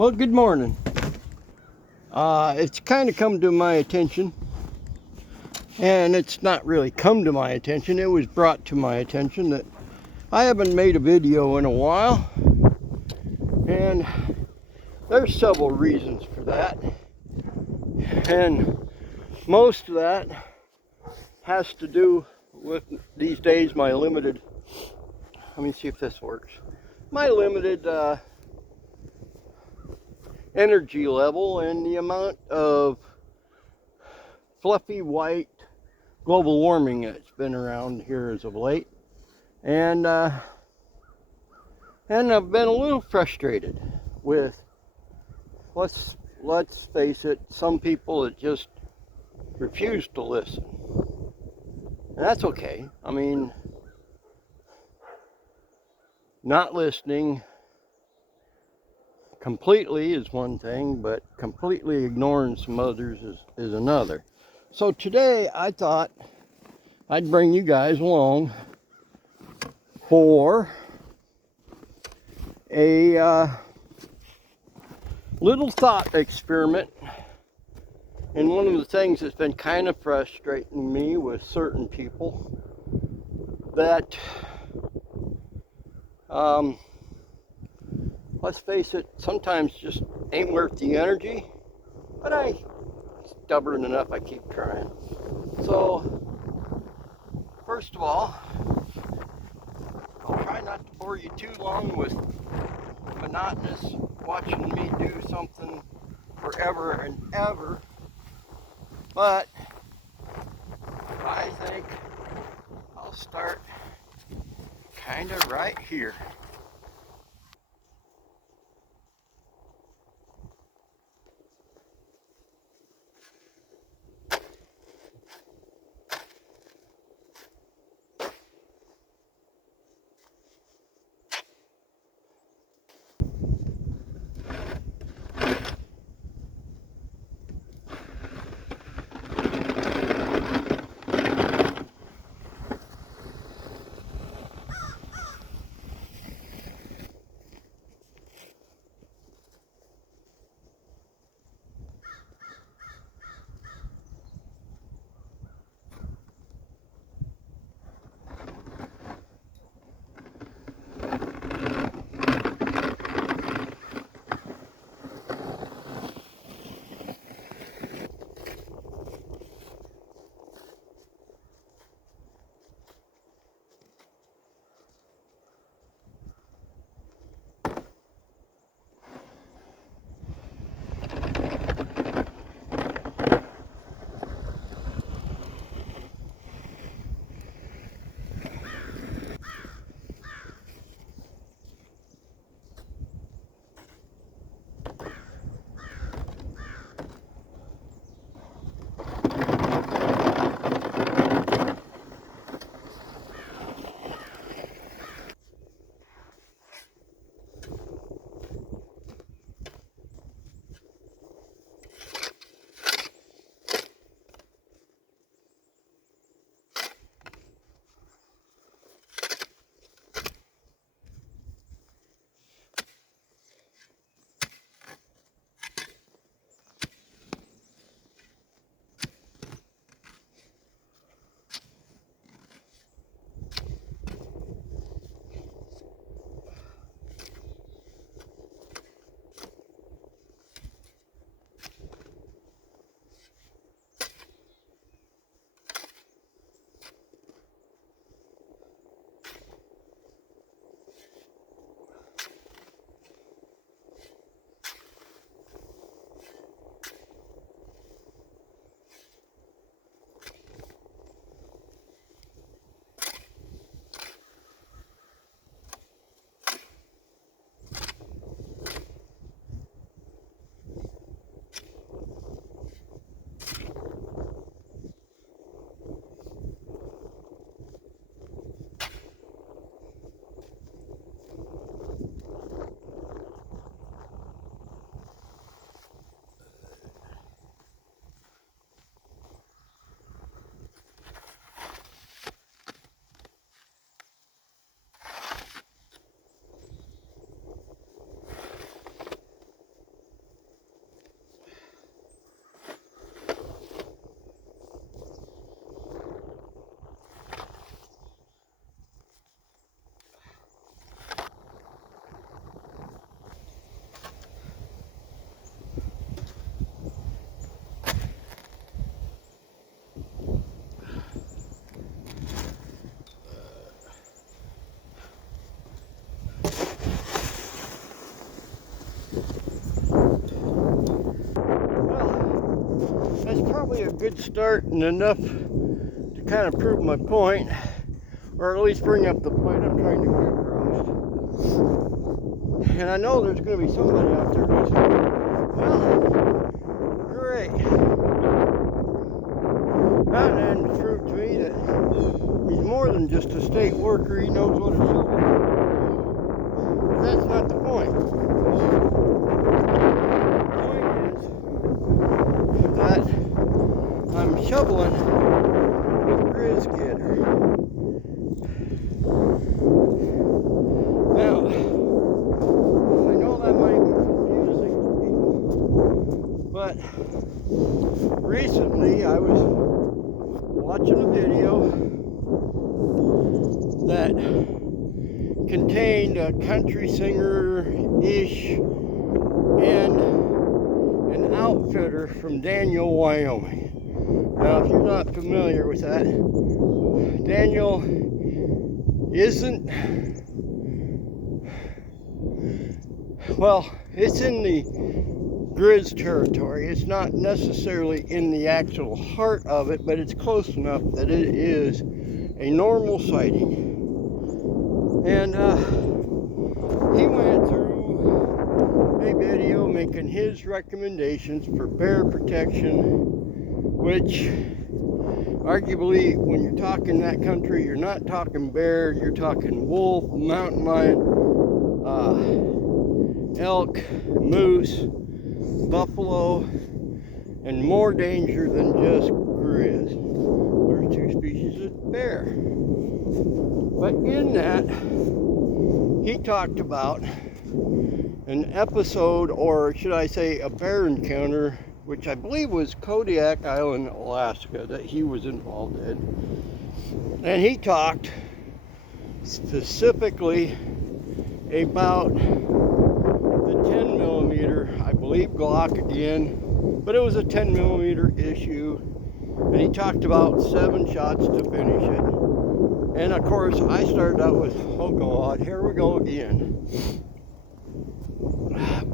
Well, good morning. It's kind of come to my attention, and it's not really come to my attention, it was brought to my attention that I haven't made a video in a while, and there's several reasons for that. And most of that has to do with these days my limited, let me see if this works, my limited energy level and the amount of fluffy white global warming that's been around here as of late. And I've been a little frustrated with, let's face it, some people that just refuse to listen. And that's okay. I mean, not listening completely is one thing, but completely ignoring some others is another. So today I thought I'd bring you guys along for a little thought experiment. And one of the things that's been kind of frustrating me with certain people that, let's face it, sometimes just ain't worth the energy, but I'm stubborn enough, I keep trying. So, first of all, I'll try not to bore you too long with monotonous watching me do something forever and ever, but I think I'll start kind of right here. good start and enough to kind of prove my point, or at least bring up the point I'm trying to get across. And I know there's going to be somebody out there who's, well, great. That then proved to me that he's more than just a state worker. He knows what a shovel is. But that's not the point. The point is that I'm shoveling with Grizz Getter. Now, I know that might be confusing to people, but recently I was watching a video that contained a country singer-ish and an outfitter from Daniel, Wyoming. Now, if you're not familiar with that, Daniel isn't, well, it's in the Grizz territory. It's not necessarily in the actual heart of it, but it's close enough that it is a normal sighting. And he went through a video making his recommendations for bear protection, which arguably when you're talking that country, you're not talking bear, you're talking wolf, mountain lion, elk, moose, buffalo, and more danger than just grizz. There's two species of bear. But in that, he talked about an episode, or should I say a bear encounter, which I believe was Kodiak Island, Alaska, that he was involved in. And he talked specifically about the 10 millimeter, I believe Glock again, but it was a 10 millimeter issue. And he talked about 7 shots to finish it. And of course, I started out with, oh God, here we go again.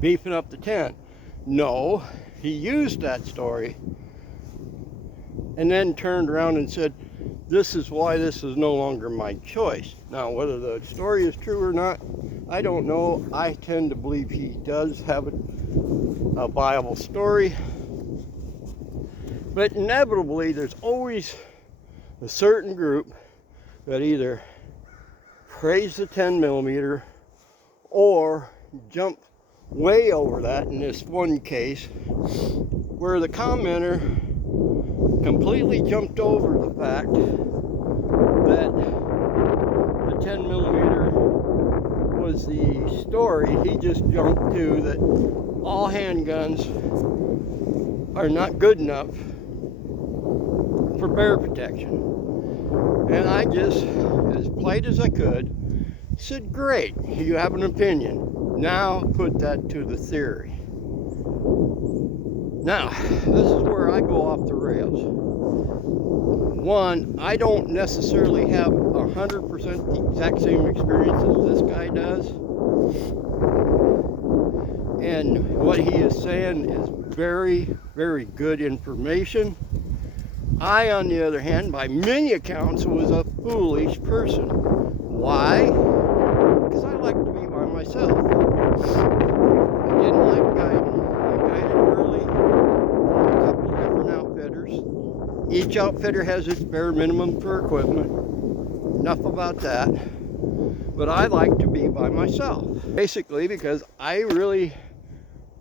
Beefing up the 10. No, he used that story and then turned around and said, this is why this is no longer my choice. Now, whether the story is true or not, I don't know. I tend to believe he does have a viable story. But inevitably, there's always a certain group that either praise the 10 millimeter or jump way over that. In this one case, where the commenter completely jumped over the fact that the 10 millimeter was the story. He just jumped to that all handguns are not good enough for bear protection. And I just, as polite as I could, said, great, you have an opinion. Now put that to the theory. Now, this is where I go off the rails. One, I don't necessarily have 100% the exact same experience as this guy does. And what he is saying is very, very good information. I, on the other hand, by many accounts, was a foolish person. Why? Because I like to be by myself. I didn't like guiding. I guided early for a couple of different outfitters. Each outfitter has its bare minimum for equipment. Enough about that. But I like to be by myself. Basically because I really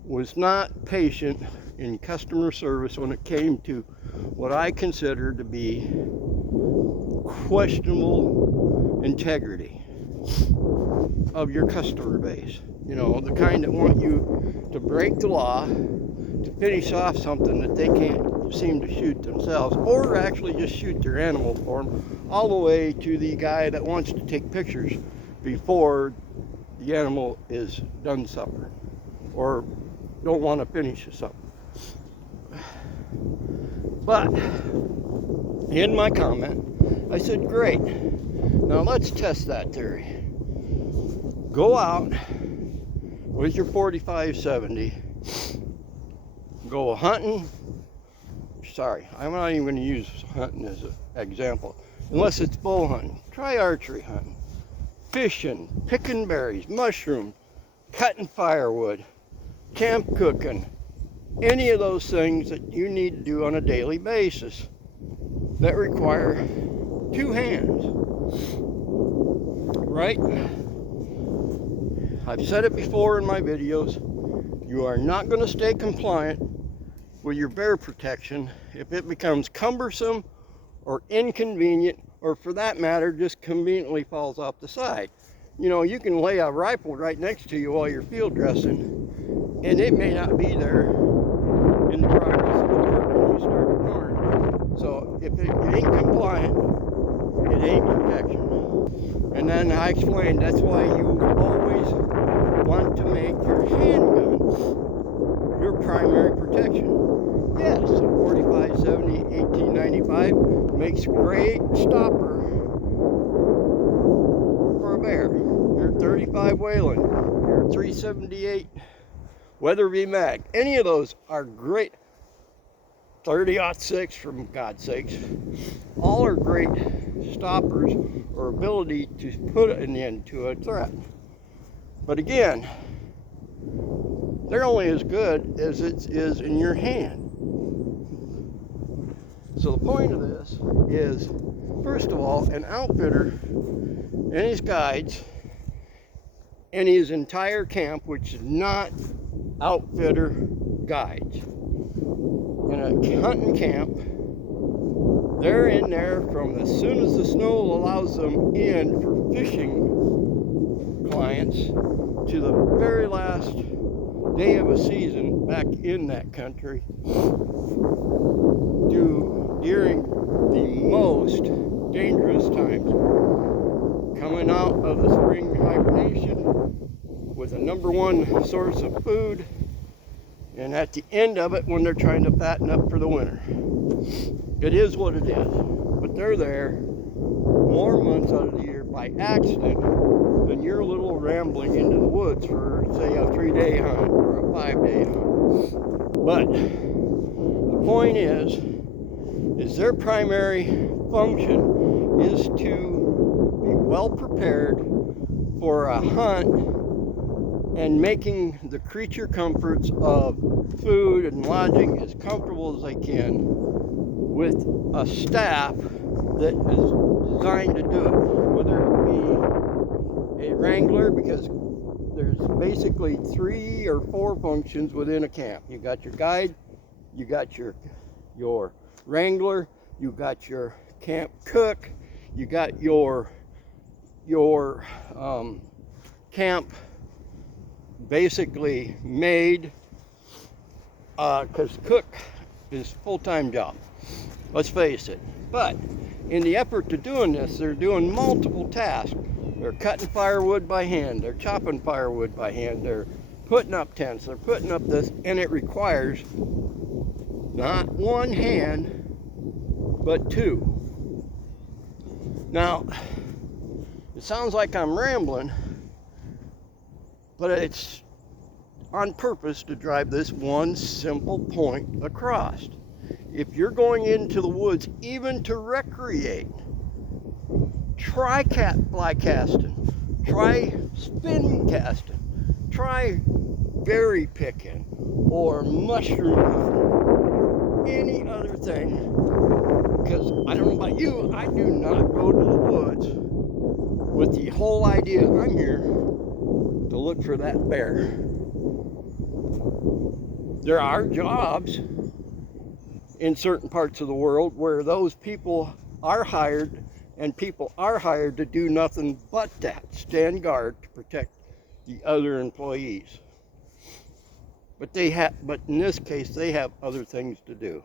was not patient in customer service when it came to what I consider to be questionable integrity of your customer base. You know, the kind that want you to break the law to finish off something that they can't seem to shoot themselves, or actually just shoot their animal for them, all the way to the guy that wants to take pictures before the animal is done suffering or don't want to finish the supper. But in my comment, I said, great, now let's test that theory. Go out with your 45-70, go hunting, sorry, I'm not even going to use hunting as an example. Unless it's bow hunting, try archery hunting, fishing, picking berries, mushrooms, cutting firewood, camp cooking, any of those things that you need to do on a daily basis that require two hands, right? I've said it before in my videos, you are not going to stay compliant with your bear protection if it becomes cumbersome or inconvenient, or for that matter, just conveniently falls off the side. You know, you can lay a rifle right next to you while you're field dressing, and it may not be there in the progress of the work when you start ignoring. So if it ain't compliant, it ain't protection. And then I explained that's why you always want to make your handguns your primary protection. Yes, a 45-70 1895 makes great stopper for a bear. Your 35 Whalen, your 378 Weatherby Mag, any of those are great. 30-06 for God's sakes, all are great stoppers or ability to put an end to a threat. But again, they're only as good as it is in your hand. So the point of this is, first of all, an outfitter and his guides and his entire camp, which is not outfitter guides. In a hunting camp, they're in there from as soon as the snow allows them in for fishing clients to the very last day of a season back in that country, during the most dangerous times, coming out of the spring hibernation with a #1 source of food, and at the end of it when they're trying to fatten up for the winter. It is what it is, but they're there more months out of the year by accident than you're little rambling into the woods for, say, a 3-day hunt or a 5-day hunt. But the point is their primary function is to be well prepared for a hunt and making the creature comforts of food and lodging as comfortable as they can with a staff that is designed to do it, whether it be a wrangler, because there's basically 3 or 4 functions within a camp. You got your guide, you got your wrangler, you got your camp cook, you got your camp basically maid, because cook is full-time job, let's face it. But in the effort to doing this, they're doing multiple tasks. They're cutting firewood by hand, they're chopping firewood by hand, they're putting up tents, they're putting up this, and it requires not one hand but 2. Now it sounds like I'm rambling, but it's on purpose to drive this one simple point across. If you're going into the woods even to recreate, try fly casting, try spin casting, try berry picking or mushroom hunting, any other thing, because I don't know about you, I do not go to the woods with the whole idea I'm here to look for that bear. There are jobs in certain parts of the world where those people are hired, and people are hired to do nothing but that, stand guard to protect the other employees. But in this case, they have other things to do.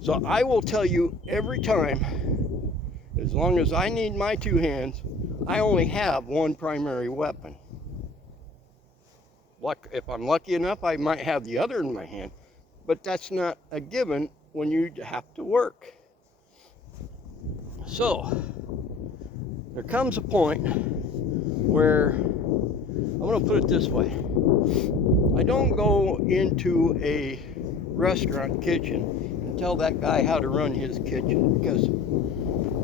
So I will tell you every time, as long as I need my 2 hands, I only have one primary weapon. If I'm lucky enough, I might have the other in my hand, but that's not a given when you have to work. So there comes a point where, I'm going to put it this way, I don't go into a restaurant kitchen and tell that guy how to run his kitchen, because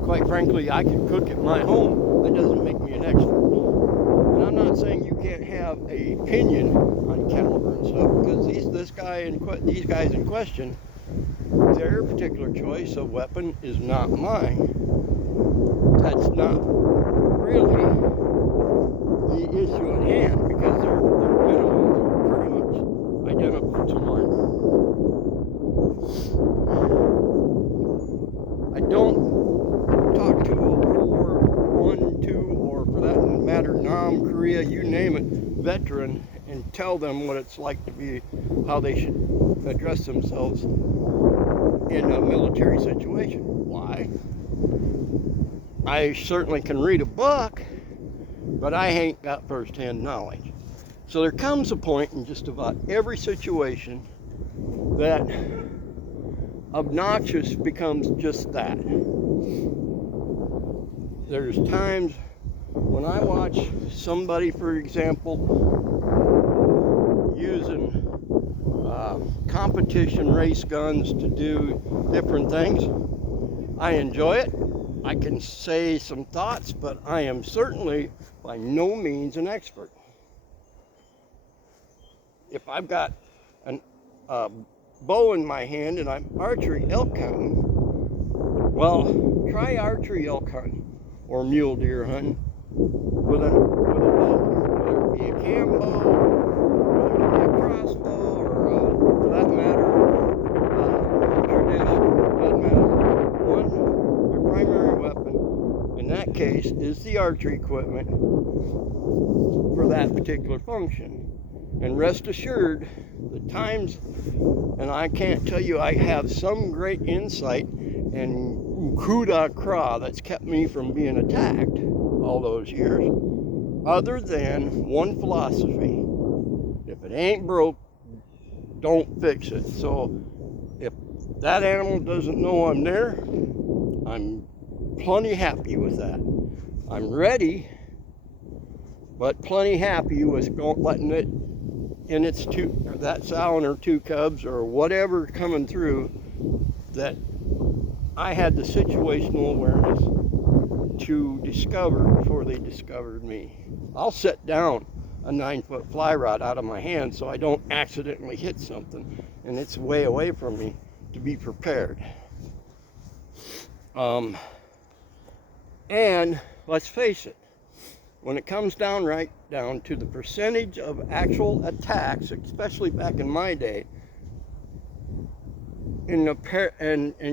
quite frankly, I can cook at my home. That doesn't make me an expert. And I'm not saying you can't have an opinion on caliber and stuff, because these guys in question, their particular choice of weapon is not mine. That's not really the issue at hand, because their minimums are pretty much identical to mine. I don't talk to a World War I, II, or for that matter, Nam, Korea, you name it, veteran, and tell them what it's like to be, how they should address themselves in a military situation. Why? I certainly can read a book, but I ain't got first-hand knowledge. So there comes a point in just about every situation that obnoxious becomes just that. There's times when I watch somebody, for example, using competition race guns to do different things. I enjoy it. I can say some thoughts, but I am certainly by no means an expert. If I've got a bow in my hand and I'm archery elk hunting, well, try archery elk hunting or mule deer hunting with a bow, whether it be a cam bow, whether it be a crossbow, or for that matter, traditional, doesn't matter. Your primary weapon in that case is the archery equipment for that particular function. And rest assured, the times, and I can't tell you I have some great insight and coup de grace that's kept me from being attacked all those years, other than one philosophy: if it ain't broke, don't fix it. So if that animal doesn't know I'm there, I'm plenty happy with that. I'm ready, but plenty happy with letting it in its that sow or two cubs or whatever coming through, that I had the situational awareness to discover before they discovered me. I'll set down a 9-foot fly rod out of my hand so I don't accidentally hit something and it's way away from me, to be prepared. And let's face it, when it comes right down to the percentage of actual attacks, especially back in my day, in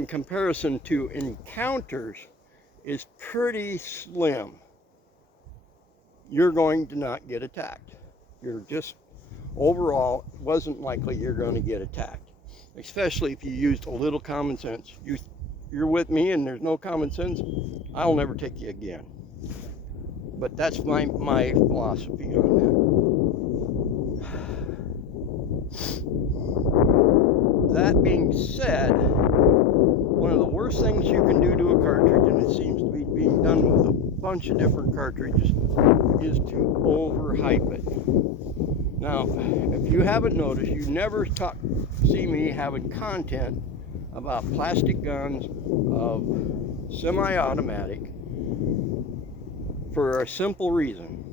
comparison to encounters, is pretty slim. You're going to not get attacked. You're just, overall, it wasn't likely you're going to get attacked, especially if you used a little common sense. You're with me and there's no common sense, I'll never take you again. But that's my philosophy on that. That being said, one of the worst things you can do to a cartridge, and it seems to be being done with a bunch of different cartridges, is to overhype it. Now, if you haven't noticed, you never see me having content about plastic guns of semi-automatic, for a simple reason.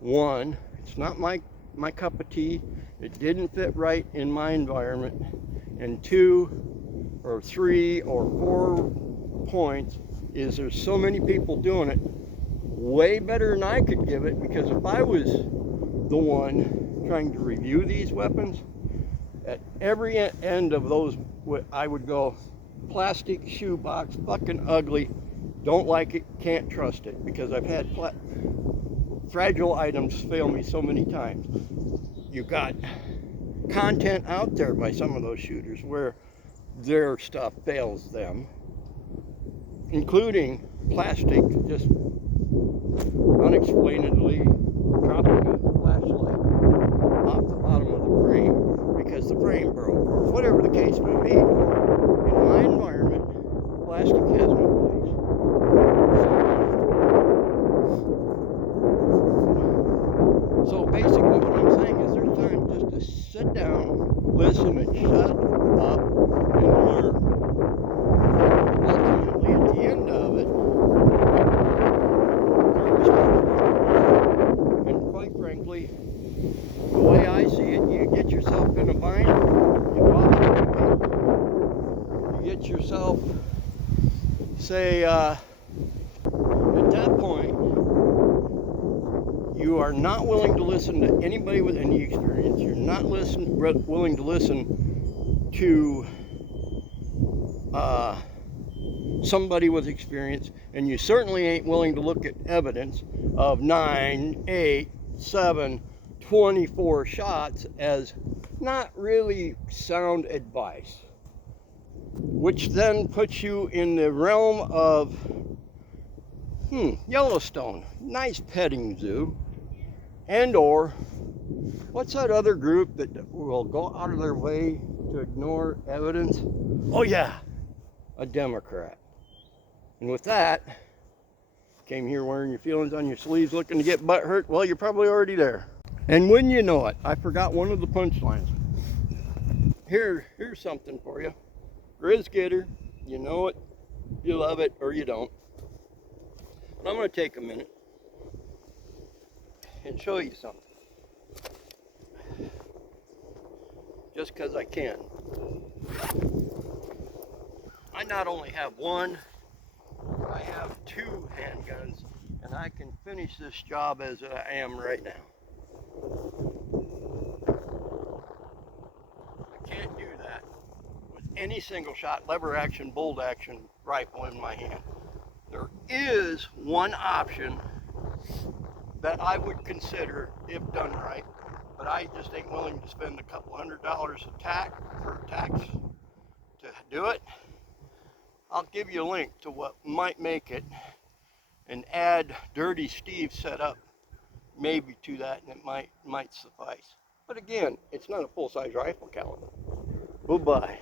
One, it's not my cup of tea. It didn't fit right in my environment. And 2 or 3 or 4 points is there's so many people doing it way better than I could give it, because if I was the one trying to review these weapons, at every end of those I would go, plastic shoebox, fucking ugly, don't like it, can't trust it, because I've had fragile items fail me so many times. You got content out there by some of those shooters where their stuff fails them, including plastic just unexplainedly dropping a flashlight off the bottom of the frame because the frame broke, or whatever the case may be. In my environment, plastic has no place. So basically what I'm saying is there's time just to sit down, listen, listen and shut up and learn. Ultimately, at the end of it, you're responsible. And quite frankly, the way I see it, you get yourself in a bind, you walk away. You get yourself, say, at that point, you are not willing to listen to anybody with any experience. You're not willing to listen to somebody with experience, and you certainly ain't willing to look at evidence of 9, 8, 7, 24 shots as not really sound advice, which then puts you in the realm of Yellowstone, nice petting zoo, and or what's that other group that will go out of their way to ignore evidence? Oh yeah, a Democrat. And with that, came here wearing your feelings on your sleeves looking to get butt hurt. Well, you're probably already there. And when you know it, I forgot one of the punchlines. Here's something for you. Grizz Getter, you know it, you love it, or you don't. But I'm going to take a minute and show you something. Just because I can. I not only have one, I have 2 handguns, and I can finish this job as I am right now. I can't do that with any single shot, lever action, bolt action rifle in my hand. There is one option that I would consider if done right, but I just ain't willing to spend a couple $100 of tax to do it. I'll give you a link to what might make it and add Dirty Steve's setup maybe to that, and it might suffice. But again, it's not a full-size rifle caliber. Bye-bye.